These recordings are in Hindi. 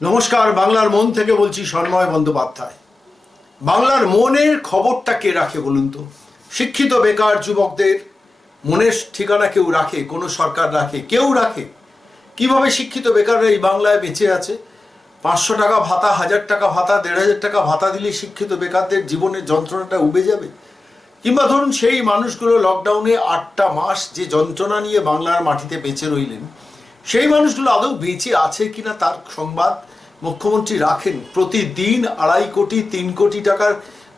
নমস্কার, বাংলার মন থেকে বলছি সন্ময় বন্দ্যোপাধ্যায়। বাংলার মনের খবরটা কে রাখে বলুন তো? শিক্ষিত বেকার যুবকদের মনের ঠিকানা কেউ রাখে? কোনো সরকার রাখে? কেউ রাখে? কিভাবে শিক্ষিত বেকাররা এই বাংলায় বেঁচে আছে? 500 টাকা ভাতা, 1000 টাকা ভাতা, 1500 টাকা ভাতা দিলে শিক্ষিত বেকারদের জীবনের যন্ত্রণাটা উবে যাবে? কিংবা ধরুন সেই মানুষগুলো লকডাউনে 8টা মাস যে যন্ত্রণা নিয়ে বাংলার মাটিতে বেঁচে রইলেন, সেই মানুষগুলো আদৌ বেঁচে আছে কিনা তার সংবাদ মুখ্যমন্ত্রী রাখেন? প্রতিদিন 2.5 কোটি 3 কোটি টাকার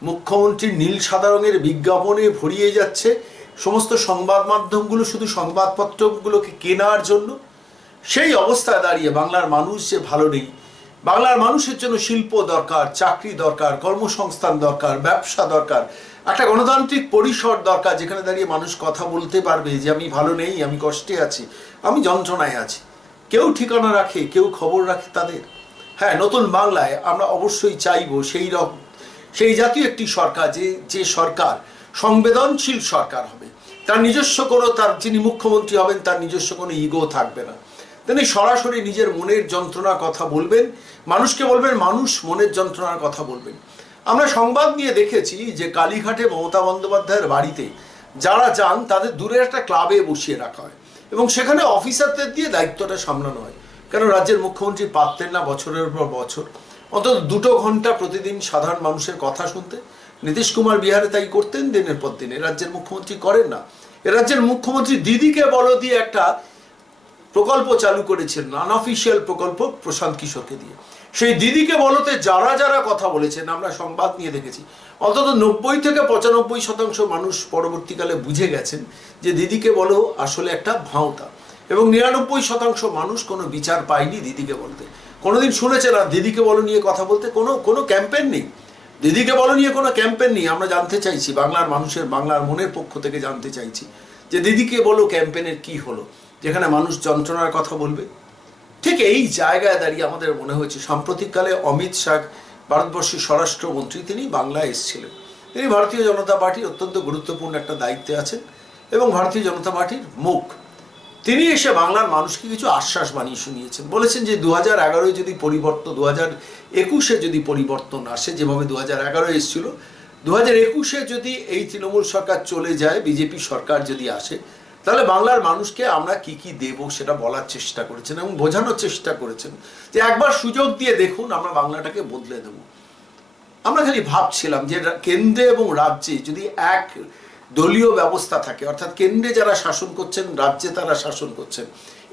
মুখ্যমন্ত্রীর নীল সাদা রঙের বিজ্ঞাপনে ভরিয়ে যাচ্ছে সমস্ত সংবাদ মাধ্যমগুলো, শুধু সংবাদপত্রগুলোকে কেনার জন্য। সেই অবস্থায় দাঁড়িয়ে বাংলার মানুষ যে ভালো নেই, বাংলার মানুষের জন্য শিল্প দরকার, চাকরি দরকার, কর্মসংস্থান দরকার, ব্যবসা দরকার, একটা গণতান্ত্রিক পরিসর দরকার যেখানে দাঁড়িয়ে মানুষ কথা বলতে পারবে যে আমি ভালো নেই, আমি কষ্টে আছি, আমি যন্ত্রণায় আছি। কেউ ঠিকানা রাখে? কেউ খবর রাখে তাদের? হ্যাঁ, নতুন বাংলায় আমরা অবশ্যই চাইব সেই জাতীয় একটি সরকার, যে সরকার সংবেদনশীল সরকার হবে। তার নিজস্ব কোনো, তার যিনি মুখ্যমন্ত্রী হবেন তার নিজস্ব কোনো ইগো থাকবে না। তিনি সরাসরি নিজের মনের যন্ত্রণার কথা বলবেন, মানুষকে বলবেন, মানুষ মনের যন্ত্রণার কথা বলবেন। আমরা সংবাদ নিয়ে দেখেছি যে কালীঘাটে মমতা বন্দ্যোপাধ্যায়ের বাড়িতে যারা যান তাদের দূরের একটা ক্লাবে বসিয়ে রাখা হয় এবং সেখানে অফিসারদের দিয়ে দায়িত্বটা সামলানো হয়। কেন রাজ্যের মুখ্যমন্ত্রী পারতেন না বছরের পর বছর অন্তত 2 ঘন্টা প্রতিদিন সাধারণ মানুষের কথা শুনতে? নীতিশ কুমার বিহারে তাই করতেন দিনের পর দিন। রাজ্যের মুখ্যমন্ত্রী করেন না। এ রাজ্যের মুখ্যমন্ত্রী দিদিকে বলো দিয়ে একটা প্রকল্প চালু করেছেন, আনঅফিসিয়াল প্রকল্প, প্রশান্ত কিশোরকে দিয়ে। সেই দিদিকে বলতে যারা যারা কথা বলেছেন আমরা সংবাদ নিয়ে দেখেছি, অন্তত 90 থেকে 95% মানুষ পরবর্তীকালে বুঝে গেছেন যে দিদিকে বলো আসলে একটা ভাঁওতা, এবং 99% মানুষ কোনো বিচার পায়নি দিদিকে বলতে। কোনোদিন শুনেছে না দিদিকে বলো নিয়ে কথা বলতে? কোনো ক্যাম্পেইন নেই। দিদিকে বলো নিয়ে কোনো ক্যাম্পেইন নেই। আমরা জানতে চাইছি, বাংলার মানুষের, বাংলার মনের পক্ষ থেকে জানতে চাইছি যে দিদিকে বলো ক্যাম্পেইনের কি হলো, যেখানে মানুষ যন্ত্রণার কথা বলবে। ঠিক এই জায়গায় দাঁড়িয়ে আমাদের মনে হয়েছে সাম্প্রতিককালে অমিত শাহ, ভারতবর্ষের স্বরাষ্ট্রমন্ত্রী, তিনি বাংলায় এসেছিলেন। তিনি ভারতীয় জনতা পার্টির অত্যন্ত গুরুত্বপূর্ণ একটা দায়িত্বে আছেন এবং ভারতীয় জনতা পার্টির মুখ। তিনি এসে বাংলার মানুষকে কিছু আশ্বাস বানিয়ে শুনিয়েছেন। বলেছেন যে 2011 যদি পরিবর্তন, 2021 যদি পরিবর্তন আসে, যেভাবে 2011 এসেছিল, 2021 যদি এই তৃণমূল সরকার চলে যায়, বিজেপি সরকার যদি আসে, তাহলে বাংলার মানুষকে আমরা কি কি দেব সেটা বলার চেষ্টা করেছেন এবং বোঝানোর চেষ্টা করেছেন যে একবার সুযোগ দিয়ে দেখুন, আমরা বাংলাটাকে বদলে দেব। আমরা খালি ভাবছিলাম যে কেন্দ্রে এবং রাজ্যে যদি এক দলীয় ব্যবস্থা থাকে, অর্থাৎ কেন্দ্রে যারা শাসন করছেন, রাজ্যে তারা শাসন করছেন,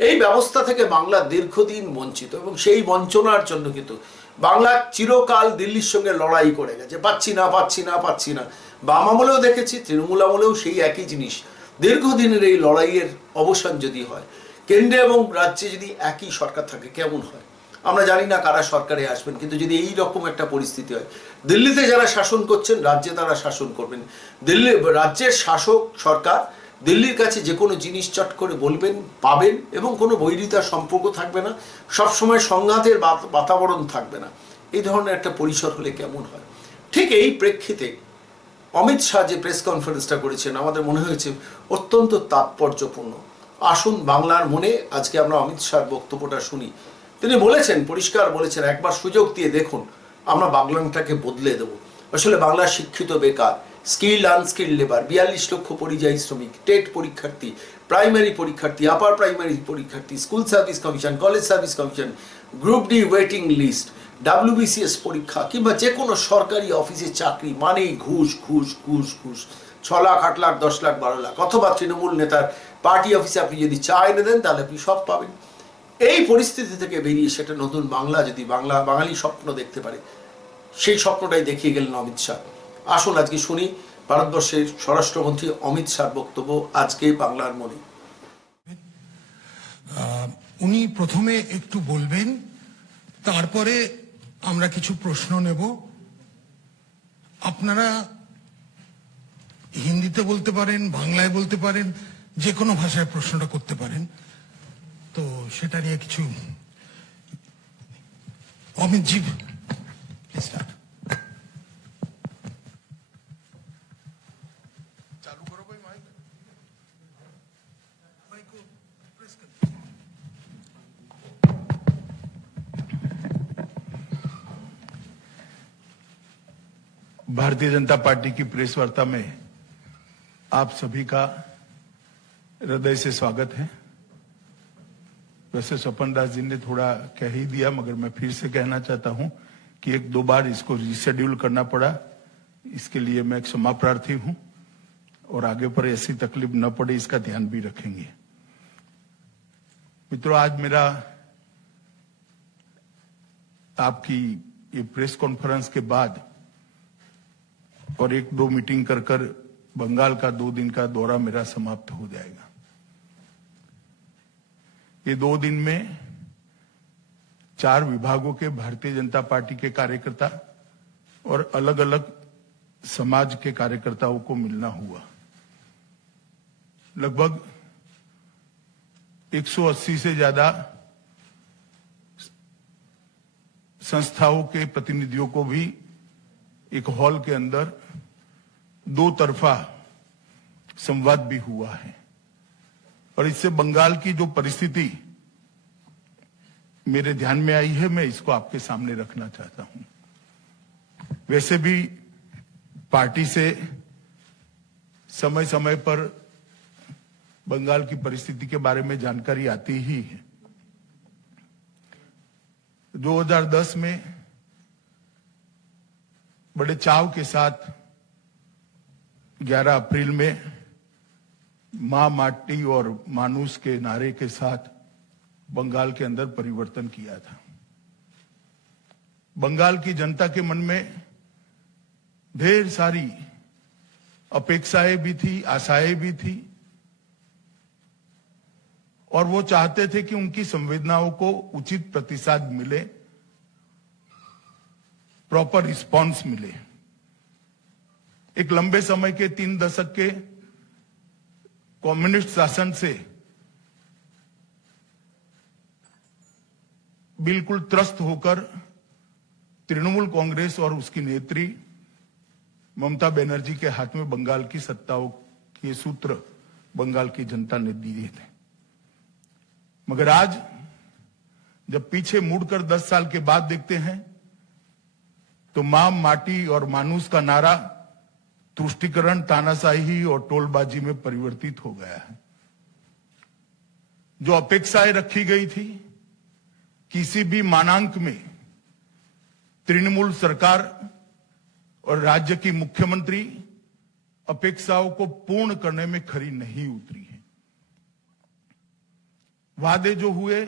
এই ব্যবস্থা থেকে বাংলা দীর্ঘদিন বঞ্চিত, এবং সেই বঞ্চনার জন্য কিন্তু বাংলা চিরকাল দিল্লির সঙ্গে লড়াই করে গেছে, পাচ্ছি না পাচ্ছি না পাচ্ছি না। বাম আমলেও দেখেছি, তৃণমূল আমলেও সেই একই জিনিস। দীর্ঘদিনের এই লড়াইয়ের অবসান যদি হয়, কেন্দ্রে এবং রাজ্যে যদি একই সরকার থাকে কেমন হয়? আমরা জানি না কারা সরকারে আসবেন, কিন্তু যদি এই রকম একটা পরিস্থিতি হয়, দিল্লিতে যারা শাসন করছেন রাজ্যে তারা শাসন করবেন, রাজ্যের শাসক সরকার দিল্লির কাছে যে কোনো জিনিস চট করে বলবেন, পাবেন, এবং কোনো বৈরিতার সম্পর্ক থাকবে না, সবসময় সংঘাতের বাতাবরণ থাকবে না। এই ধরনের একটা পরিসর হলে কেমন হয়? ঠিক এই প্রেক্ষিতে অমিত শাহ যে প্রেস কনফারেন্সটা করেছেন আমাদের মনে হয়েছে অত্যন্ত তাৎপর্যপূর্ণ। আসুন বাংলার মনে আজকে আমরা অমিত শাহর বক্তব্যটা শুনি। তিনি বলেছেন, পরিষ্কার বলেছেন, একবার সুযোগ দিয়ে দেখুন, আমরা বাংলাটাকে বদলে দেব। আসলে বাংলার শিক্ষিত বেকার, স্কিল আনস্কিল লেবার, 42 লক্ষ পরিযায়ী শ্রমিক, টেট পরীক্ষার্থী, প্রাইমারি পরীক্ষার্থী, আপার প্রাইমারি পরীক্ষার্থী, school service commission, college service commission, group D waiting list, WBCS পরীক্ষা, কিংবা যে কোনো সরকারি অফিসে চাকরি মানেই ঘুষ ঘুষ ঘুষ ঘুষ। 6 লাখ 8 লাখ 10 লাখ 12 লাখ, অথবা তৃণমূল নেতার পার্টি অফিসে আপনি যদি চা এনে দেন তাহলে আপনি সব পাবেন। এই পরিস্থিতি থেকে বেরিয়ে সেটা নতুন বাংলা যদি বাঙালি স্বপ্ন দেখতে পারে, সেই স্বপ্নটাই দেখিয়ে গেলেন অমিত শাহ। আসুন আজকে শুনি ভারতবর্ষের স্বরাষ্ট্রমন্ত্রী অমিত শাহর বক্তব্য আজকে বাংলার মনে। উনি প্রথমে একটু বলবেন, তারপরে আমরা কিছু প্রশ্ন নেব। আপনারা হিন্দিতে বলতে পারেন, বাংলায় বলতে পারেন, যে কোনো ভাষায় প্রশ্নটা করতে পারেন। তো সেটা নিয়ে কিছু অমিতজি চালু করো ভাই মাইক। भारतीय जनता पार्टी की प्रेस वार्ता में आप सभी का हृदय से स्वागत है। वैसे स्वपन दास जी ने थोड़ा कह ही दिया, मगर मैं फिर से कहना चाहता हूं कि एक दो बार इसको रिशेड्यूल करना पड़ा, इसके लिए मैं क्षमा प्रार्थी हूं और आगे पर ऐसी तकलीफ न पड़े इसका ध्यान भी रखेंगे। मित्रों, आज मेरा आपकी ये प्रेस कॉन्फ्रेंस के बाद और एक दो मीटिंग कर कर बंगाल का 2 दिन का दौरा मेरा समाप्त हो जाएगा। ये 2 दिन में 4 विभागों के भारतीय जनता पार्टी के कार्यकर्ता और अलग अलग समाज के कार्यकर्ताओं को मिलना हुआ। लगभग 180 से ज्यादा संस्थाओं के प्रतिनिधियों को भी एक हॉल के अंदर 2 तरफा संवाद भी हुआ है और इससे बंगाल की जो परिस्थिति मेरे ध्यान में आई है, मैं इसको आपके सामने रखना चाहता हूं। वैसे भी पार्टी से समय समय पर बंगाल की परिस्थिति के बारे में जानकारी आती ही है। 2010 में बड़े चाव के साथ 11 अप्रैल में मां माटी और मानुष के नारे के साथ बंगाल के अंदर परिवर्तन किया था। बंगाल की जनता के मन में ढेर सारी अपेक्षाएं भी थी, आशाएं भी थी और वो चाहते थे कि उनकी संवेदनाओं को उचित प्रतिसाद मिले, प्रॉपर रिस्पांस मिले। एक लंबे समय के 3 दशक के कम्युनिस्ट शासन से बिल्कुल त्रस्त होकर तृणमूल कांग्रेस और उसकी नेत्री ममता बनर्जी के हाथ में बंगाल की सत्ताओं के सूत्र बंगाल की जनता ने दिए थे। मगर आज जब पीछे मुड़कर 10 साल के बाद देखते हैं तो मां माटी और मानुष का नारा तुष्टीकरण, तानाशाही और टोलबाजी में परिवर्तित हो गया है। जो अपेक्षाएं रखी गई थी किसी भी मानांक में तृणमूल सरकार और राज्य की मुख्यमंत्री अपेक्षाओं को पूर्ण करने में खरी नहीं उतरी है। वादे जो हुए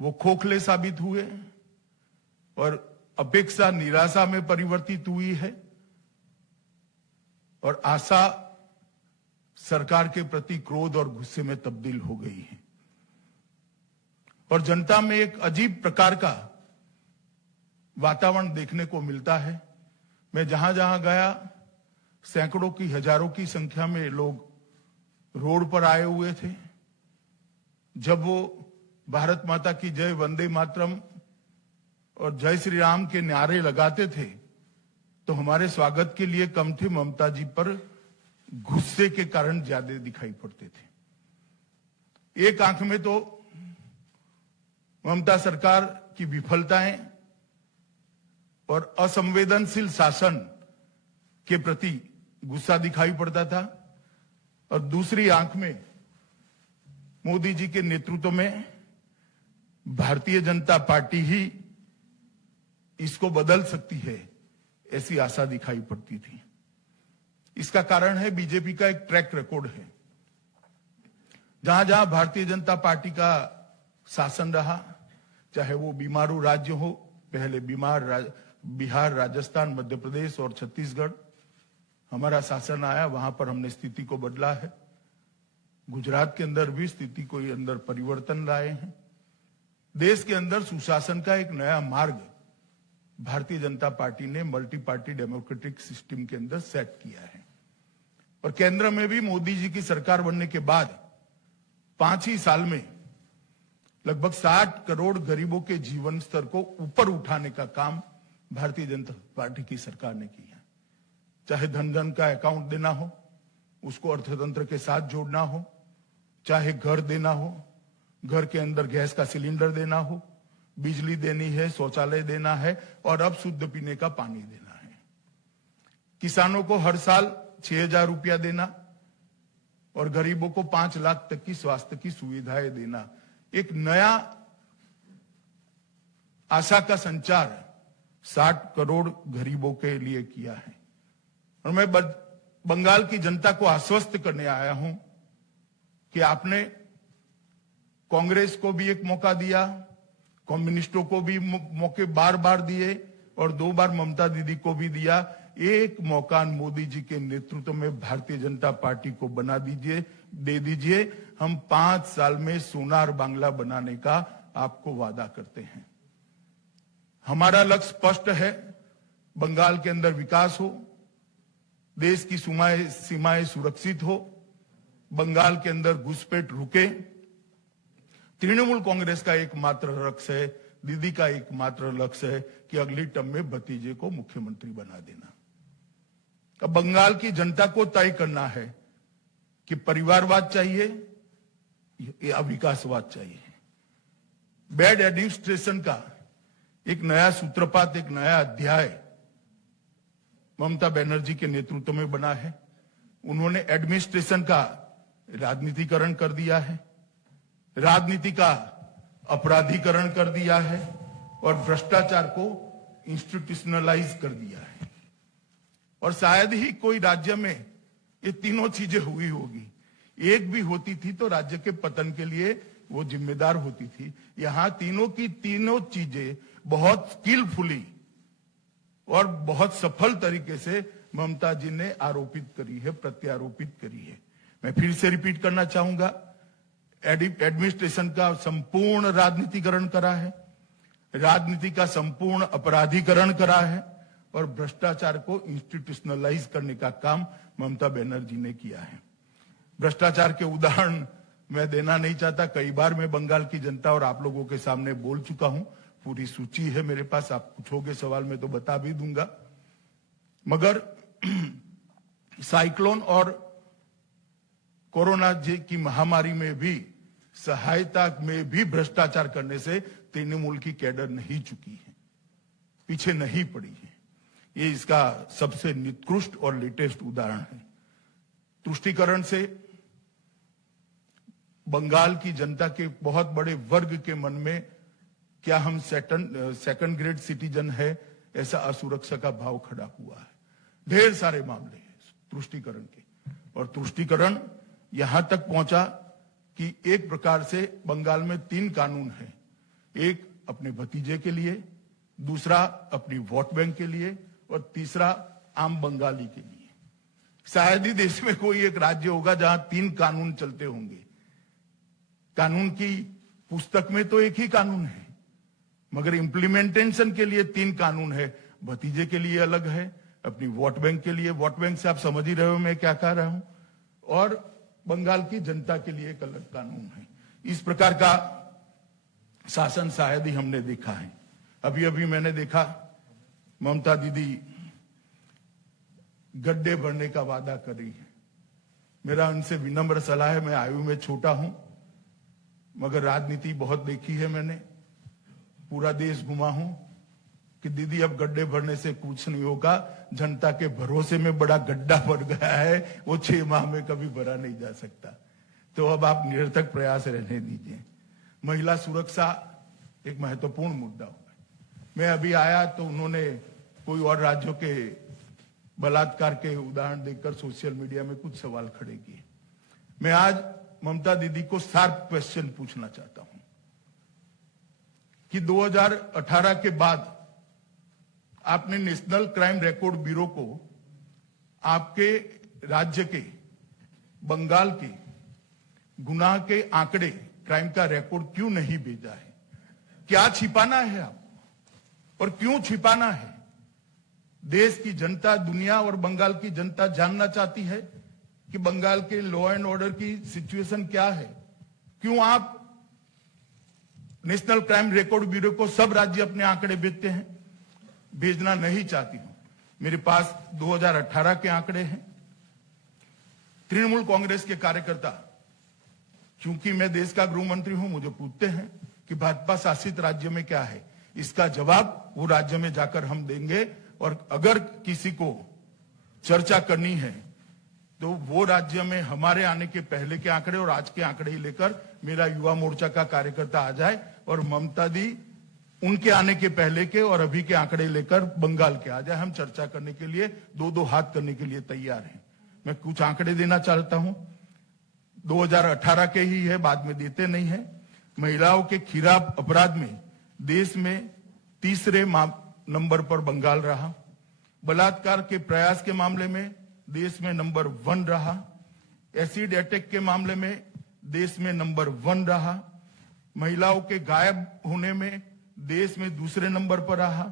वो खोखले साबित हुए और अपेक्षा निराशा में परिवर्तित हुई है और आशा सरकार के प्रति क्रोध और गुस्से में तब्दील हो गई है और जनता में एक अजीब प्रकार का वातावरण देखने को मिलता है। मैं जहां जहां गया सैकड़ों की, हजारों की संख्या में लोग रोड पर आए हुए थे। जब वो भारत माता की जय, वंदे मातरम और जय श्री राम के नारे लगाते थे तो हमारे स्वागत के लिए कम थे, ममता जी पर गुस्से के कारण ज्यादा दिखाई पड़ते थे। एक आंख में तो ममता सरकार की विफलताएं और असंवेदनशील शासन के प्रति गुस्सा दिखाई पड़ता था और दूसरी आंख में मोदी जी के नेतृत्व में भारतीय जनता पार्टी ही इसको बदल सकती है, ऐसी आशा दिखाई पड़ती थी। इसका कारण है बीजेपी का एक ट्रैक रिकॉर्ड है। जहां जहां भारतीय जनता पार्टी का शासन रहा, चाहे वो बीमारू राज्य हो, पहले बिहार, राजस्थान, मध्य प्रदेश और छत्तीसगढ़ हमारा शासन आया, वहां पर हमने स्थिति को बदला है। गुजरात के अंदर भी स्थिति को अंदर परिवर्तन लाए हैं। देश के अंदर सुशासन का एक नया मार्ग भारतीय जनता पार्टी ने मल्टी पार्टी डेमोक्रेटिक सिस्टम के अंदर सेट किया है और केंद्र में भी मोदी जी की सरकार बनने के बाद 5 ही साल में लगभग 60 करोड़ गरीबों के जीवन स्तर को ऊपर उठाने का काम भारतीय जनता पार्टी की सरकार ने किया। चाहे धन धन का अकाउंट देना हो, उसको अर्थतंत्र के साथ जोड़ना हो, चाहे घर देना हो, घर के अंदर गैस का सिलेंडर देना हो, बिजली देनी है, शौचालय देना है और अब शुद्ध पीने का पानी देना है। किसानों को हर साल 6,000 रुपया देना और गरीबों को 5 लाख तक की स्वास्थ्य की सुविधाएं देना, एक नया आशा का संचार 60 करोड़ गरीबों के लिए किया है। और मैं बंगाल की जनता को आश्वस्त करने आया हूं कि आपने कांग्रेस को भी एक मौका दिया, कम्युनिस्टों को भी मौके बार बार दिए और 2 बार ममता दीदी को भी दिया। एक मौका मोदी जी के नेतृत्व में भारतीय जनता पार्टी को दे दीजिए। हम 5 साल में सोनार बांग्ला बनाने का आपको वादा करते हैं। हमारा लक्ष्य स्पष्ट है, बंगाल के अंदर विकास हो, देश की सीमाएं सुरक्षित हो, बंगाल के अंदर घुसपैठ रुके। तृणमूल कांग्रेस का एकमात्र लक्ष्य है, दीदी का एकमात्र लक्ष्य है कि अगली टर्म में भतीजे को मुख्यमंत्री बना देना। अब बंगाल की जनता को तय करना है कि परिवारवाद चाहिए या विकासवाद चाहिए। बैड एडमिनिस्ट्रेशन का एक नया सूत्रपात, एक नया अध्याय ममता बनर्जी के नेतृत्व में बना है। उन्होंने एडमिनिस्ट्रेशन का राजनीतिकरण कर दिया है, राजनीति का अपराधीकरण कर दिया है और भ्रष्टाचार को इंस्टीट्यूशनलाइज कर दिया है। और शायद ही कोई राज्य में ये तीनों चीजें हुई होगी। एक भी होती थी तो राज्य के पतन के लिए वो जिम्मेदार होती थी। यहां तीनों की तीनों चीजें बहुत स्किलफुली और बहुत सफल तरीके से ममता जी ने आरोपित करी है, प्रत्यारोपित करी है। मैं फिर से रिपीट करना चाहूंगा, एडमिनिस्ट्रेशन का संपूर्ण राजनीतिकरण करा है, राजनीति का संपूर्ण अपराधीकरण करा है और भ्रष्टाचार को इंस्टीट्यूशनलाइज करने का काम ममता बनर्जी ने किया है। भ्रष्टाचार के उदाहरण मैं देना नहीं चाहता, कई बार मैं बंगाल की जनता और आप लोगों के सामने बोल चुका हूं, पूरी सूची है मेरे पास, आप पूछोगे सवाल में तो बता भी दूंगा। मगर साइक्लोन और कोरोना की महामारी में भी, सहायता में भी भ्रष्टाचार करने से तृणमूल की कैडर नहीं चुकी है, पीछे नहीं पड़ी है। ये इसका सबसे निकृष्ट और लेटेस्ट उदाहरण है। तुष्टीकरण से बंगाल की जनता के बहुत बड़े वर्ग के मन में क्या हम सेकंड ग्रेड सिटीजन है, ऐसा असुरक्षा का भाव खड़ा हुआ है। ढेर सारे मामले हैं तुष्टीकरण के, और तुष्टीकरण यहां तक पहुंचा कि एक प्रकार से बंगाल में 3 कानून हैं, एक अपने भतीजे के लिए, दूसरा अपनी वोट बैंक के लिए और तीसरा आम बंगाली के लिए। शायद ही देश में कोई एक राज्य होगा जहां 3 कानून चलते होंगे। कानून की पुस्तक में तो एक ही कानून है, मगर इंप्लीमेंटेशन के लिए 3 कानून है। भतीजे के लिए अलग है, अपनी वोट बैंक के लिए, वोट बैंक से आप समझ ही रहे हो मैं क्या कह रहा हूं, और बंगाल की जनता के लिए एक अलग कानून है। इस प्रकार का शासन शायद ही हमने देखा है। अभी अभी मैंने देखा ममता दीदी गड्ढे भरने का वादा कर रही है। मेरा उनसे विनम्र सलाह है, मैं आयु में छोटा हूं मगर राजनीति बहुत देखी है मैंने, पूरा देश घुमा हूं, कि दीदी अब गड्ढे भरने से कुछ नहीं होगा, जनता के भरोसे में बड़ा गड्ढा भर गया है, वो 6 माह में कभी भरा नहीं जा सकता। तो अब आप निरर्थक प्रयास रहने दीजिए। महिला सुरक्षा एक महत्वपूर्ण मुद्दा होगा। मैं अभी आया तो उन्होंने कोई और राज्यों के बलात्कार के उदाहरण देकर सोशल मीडिया में कुछ सवाल खड़े किए। मैं आज ममता दीदी को शार्प क्वेश्चन पूछना चाहता हूं कि 2018 के बाद आपने नेशनल क्राइम रिकॉर्ड ब्यूरो को आपके राज्य के, बंगाल के गुनाह के आंकड़े, क्राइम का रिकॉर्ड क्यों नहीं भेजा है? क्या छिपाना है आपको और क्यों छिपाना है? देश की जनता, दुनिया और बंगाल की जनता जानना चाहती है कि बंगाल के लॉ एंड ऑर्डर की सिचुएशन क्या है। क्यों आप नेशनल क्राइम रिकॉर्ड ब्यूरो को सब राज्य अपने आंकड़े भेजते हैं? भेजना नहीं चाहती हूं। मेरे पास 2018 के आंकड़े हैं। तृणमूल कांग्रेस के कार्यकर्ता, चूंकि मैं देश का गृह मंत्री हूं, मुझे पूछते हैं कि भाजपा शासित राज्य में क्या है। इसका जवाब वो राज्य में जाकर हम देंगे, और अगर किसी को चर्चा करनी है तो वो राज्य में हमारे आने के पहले के आंकड़े और आज के आंकड़े ही लेकर मेरा युवा मोर्चा का कार्यकर्ता आ जाए और ममता दी उनके आने के पहले के और अभी के आंकड़े लेकर बंगाल के आ जाए। हम चर्चा करने के लिए दो हाथ करने के लिए तैयार हैं। मैं कुछ आंकड़े देना चाहता हूं, 2018 के ही है, बाद में देते नहीं है। महिलाओं के खिलाफ अपराध में देश में तीसरे नंबर पर बंगाल रहा। बलात्कार के प्रयास के मामले में देश में नंबर 1 रहा। एसिड अटैक के मामले में देश में नंबर 1 रहा। महिलाओं के गायब होने में देश में दूसरे नंबर पर रहा।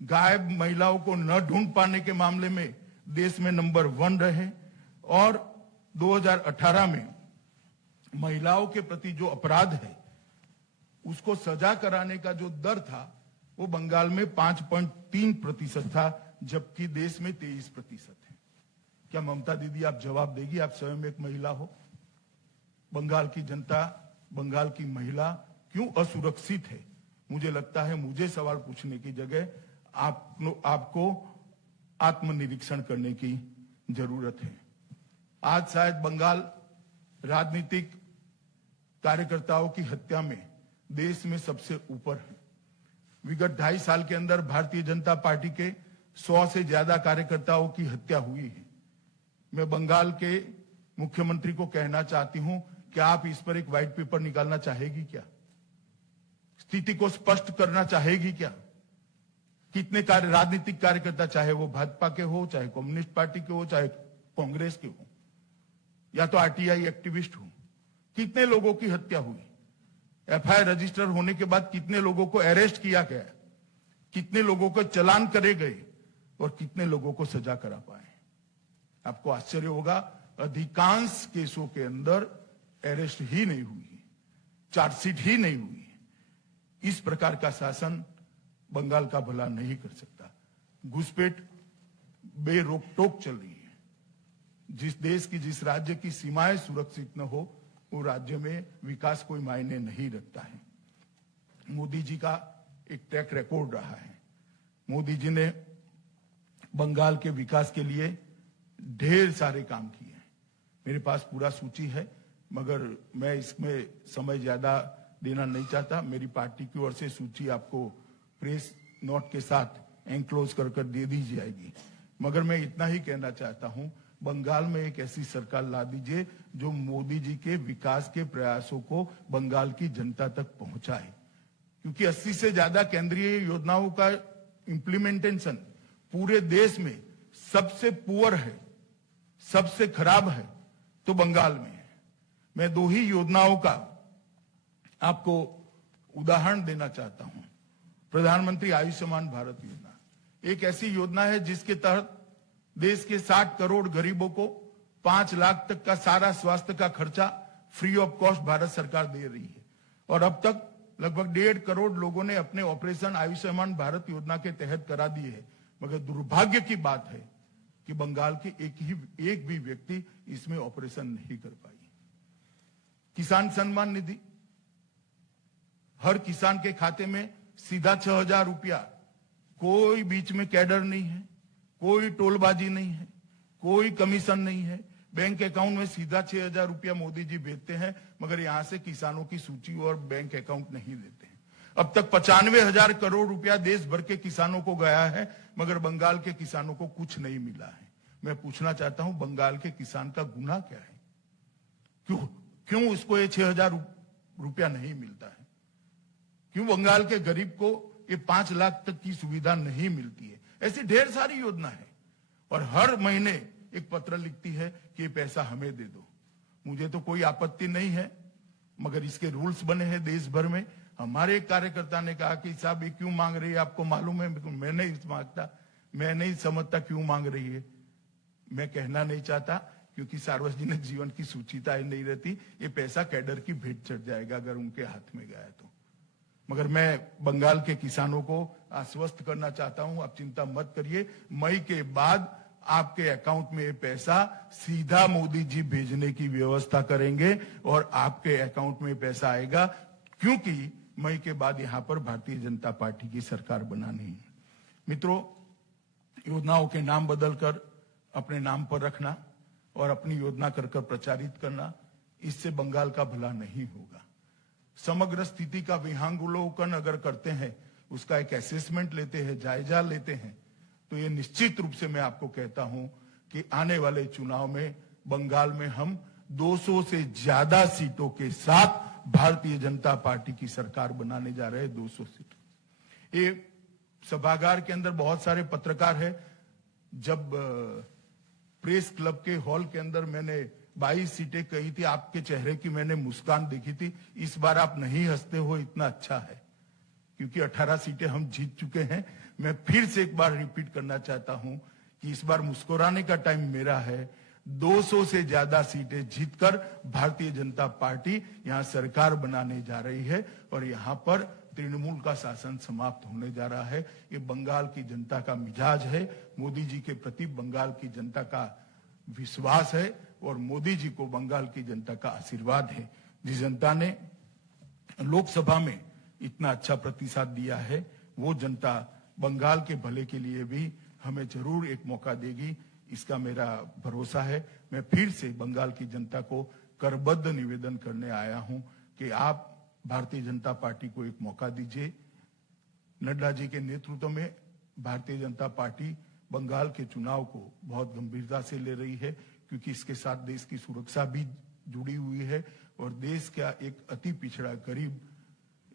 गायब महिलाओं को न ढूंढ पाने के मामले में देश में नंबर 1 रहे। और 2018 में महिलाओं के प्रति जो अपराध है उसको सजा कराने का जो दर था वो बंगाल में 5.3% था, जबकि देश में 23% है। क्या ममता दीदी आप जवाब देगी? आप स्वयं एक महिला हो। बंगाल की जनता, बंगाल की महिला क्यों असुरक्षित है? मुझे लगता है मुझे सवाल पूछने की जगह आपको आत्मनिरीक्षण करने की जरूरत है। आज शायद बंगाल राजनीतिक कार्यकर्ताओं की हत्या में देश में सबसे ऊपर है। विगत 2.5 साल के अंदर भारतीय जनता पार्टी के 100 से ज्यादा कार्यकर्ताओं की हत्या हुई है। मैं बंगाल के मुख्यमंत्री को कहना चाहती हूं कि आप इस पर एक व्हाइट पेपर निकालना चाहेगी क्या? स्थिति को स्पष्ट करना चाहेगी क्या? कितने राजनीतिक कार्यकर्ता, चाहे वो भाजपा के हो, चाहे कम्युनिस्ट पार्टी के हो, चाहे कांग्रेस के हो, या तो आरटीआई एक्टिविस्ट हो, कितने लोगों की हत्या हुई? एफआईआर रजिस्टर होने के बाद कितने लोगों को अरेस्ट किया गया? कितने लोगों को चालान करे गए और कितने लोगों को सजा करा पाए? आपको आश्चर्य होगा, अधिकांश केसों के अंदर अरेस्ट ही नहीं हुई, चार्जशीट ही नहीं हुई। इस प्रकार का शासन बंगाल का भला नहीं कर सकता। घुसपैठ बेरोक टोक चल रही है। जिस देश की, जिस राज्य की सीमाएं सुरक्षित न हो, वो राज्य में विकास कोई मायने नहीं रखता है। मोदी जी का एक ट्रैक रिकॉर्ड रहा है। मोदी जी ने बंगाल के विकास के लिए ढेर सारे काम किए हैं। मेरे पास पूरा सूची है, मगर मैं इसमें समय ज्यादा देना नहीं चाहता। मेरी पार्टी की ओर से सूची आपको प्रेस नोट के साथ एनक्लोज कर दे दी जाएगी। मगर मैं इतना ही कहना चाहता हूं, बंगाल में एक ऐसी सरकार ला दीजिए जो मोदी जी के विकास के प्रयासों को बंगाल की जनता तक पहुंचाए, क्योंकि 80 से ज्यादा केंद्रीय योजनाओं का इंप्लीमेंटेशन पूरे देश में सबसे पुअर है, सबसे खराब है तो बंगाल में है। मैं 2 ही योजनाओं का आपको उदाहरण देना चाहता हूं। प्रधानमंत्री आयुष्मान भारत योजना एक ऐसी योजना है जिसके तहत देश के 60 करोड़ गरीबों को 5 लाख तक का सारा स्वास्थ्य का खर्चा फ्री ऑफ कॉस्ट भारत सरकार दे रही है। और अब तक लगभग 1.5 करोड़ लोगों ने अपने ऑपरेशन आयुष्मान भारत योजना के तहत करा दिए है। मगर दुर्भाग्य की बात है कि बंगाल के एक भी व्यक्ति इसमें ऑपरेशन नहीं कर पाई। किसान सम्मान निधि, हर किसान के खाते में सीधा 6,000 रुपया, कोई बीच में कैडर नहीं है, कोई टोलबाजी नहीं है, कोई कमीशन नहीं है। बैंक अकाउंट में सीधा 6,000 रुपया मोदी जी भेजते हैं, मगर यहां से किसानों की सूची और बैंक अकाउंट नहीं देते हैं। अब तक 95,000 करोड़ रुपया देश भर के किसानों को गया है, मगर बंगाल के किसानों को कुछ नहीं मिला है। मैं पूछना चाहता हूं, बंगाल के किसान का गुनाह क्या है? क्यों उसको ये 6,000 रुपया नहीं मिलता है? क्यों बंगाल के गरीब को ये 5 लाख तक की सुविधा नहीं मिलती है? ऐसी ढेर सारी योजना है और हर महीने एक पत्र लिखती है कि ये पैसा हमें दे दो। मुझे तो कोई आपत्ति नहीं है, मगर इसके रूल्स बने हैं देश भर में। हमारे एक कार्यकर्ता ने कहा कि साहब ये क्यों मांग रही है, आपको मालूम है? मैं नहीं मांगता, मैं नहीं समझता क्यों मांग रही है। मैं कहना नहीं चाहता, क्योंकि सार्वजनिक जीवन की सूचिता नहीं रहती। ये पैसा कैडर की भेंट चढ़ जाएगा अगर उनके हाथ में गया तो। मगर मैं बंगाल के किसानों को आश्वस्त करना चाहता हूं, आप चिंता मत करिए, मई के बाद आपके अकाउंट में ये पैसा सीधा मोदी जी भेजने की व्यवस्था करेंगे और आपके अकाउंट में पैसा आएगा, क्योंकि मई के बाद यहां पर भारतीय जनता पार्टी की सरकार बनानी है। मित्रों, योजनाओं के नाम बदलकर अपने नाम पर रखना और अपनी योजना कर कर प्रचारित करना, इससे बंगाल का भला नहीं होगा। समग्र स्थिति का विहंगावलोकन अगर करते हैं, उसका एक असेसमेंट लेते हैं, जायजा लेते हैं, तो ये निश्चित रूप से मैं आपको कहता हूं कि आने वाले चुनाव में बंगाल में हम 200 से ज्यादा सीटों के साथ भारतीय जनता पार्टी की सरकार बनाने जा रहे हैं। 200 सीट। ये सभागार के अंदर बहुत सारे पत्रकार हैं। जब प्रेस क्लब के हॉल के अंदर मैंने 22 सीटें कही थी, आपके चेहरे की मैंने मुस्कान देखी थी। इस बार आप नहीं हंसते हो, इतना अच्छा है, क्योंकि 18 सीटें हम जीत चुके हैं। मैं फिर से एक बार रिपीट करना चाहता हूं कि इस बार मुस्कुराने का टाइम मेरा है। 200 से ज्यादा सीटें जीतकर भारतीय जनता पार्टी यहां सरकार बनाने जा रही है और यहां पर तृणमूल का शासन समाप्त होने जा रहा है। ये बंगाल की जनता का मिजाज है, मोदी जी के प्रति बंगाल की जनता का विश्वास है और मोदी जी को बंगाल की जनता का आशीर्वाद है। जिस जनता ने लोकसभा में इतना अच्छा प्रतिसाद दिया है, वो जनता बंगाल के भले के लिए भी हमें जरूर एक मौका देगी, इसका मेरा भरोसा है। मैं फिर से बंगाल की जनता को करबद्ध निवेदन करने आया हूं कि आप भारतीय जनता पार्टी को एक मौका दीजिए। नड्डा जी के नेतृत्व में भारतीय जनता पार्टी बंगाल के चुनाव को बहुत गंभीरता से ले रही है, क्योंकि इसके साथ देश की सुरक्षा भी जुड़ी हुई है और देश का एक अति पिछड़ा गरीब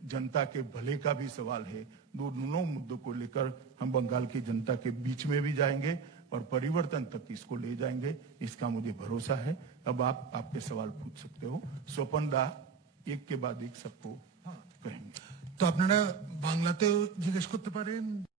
जनता के भले का भी सवाल है। दोनों मुद्दों को लेकर हम बंगाल की जनता के बीच में भी जाएंगे और परिवर्तन तक इसको ले जाएंगे, इसका मुझे भरोसा है। अब आप आपके सवाल पूछ सकते हो। स्वपन दा एक के बाद एक सबको कहेंगे। তো আপনারা বাংলাতেও জিজ্ঞেস করতে পারেন।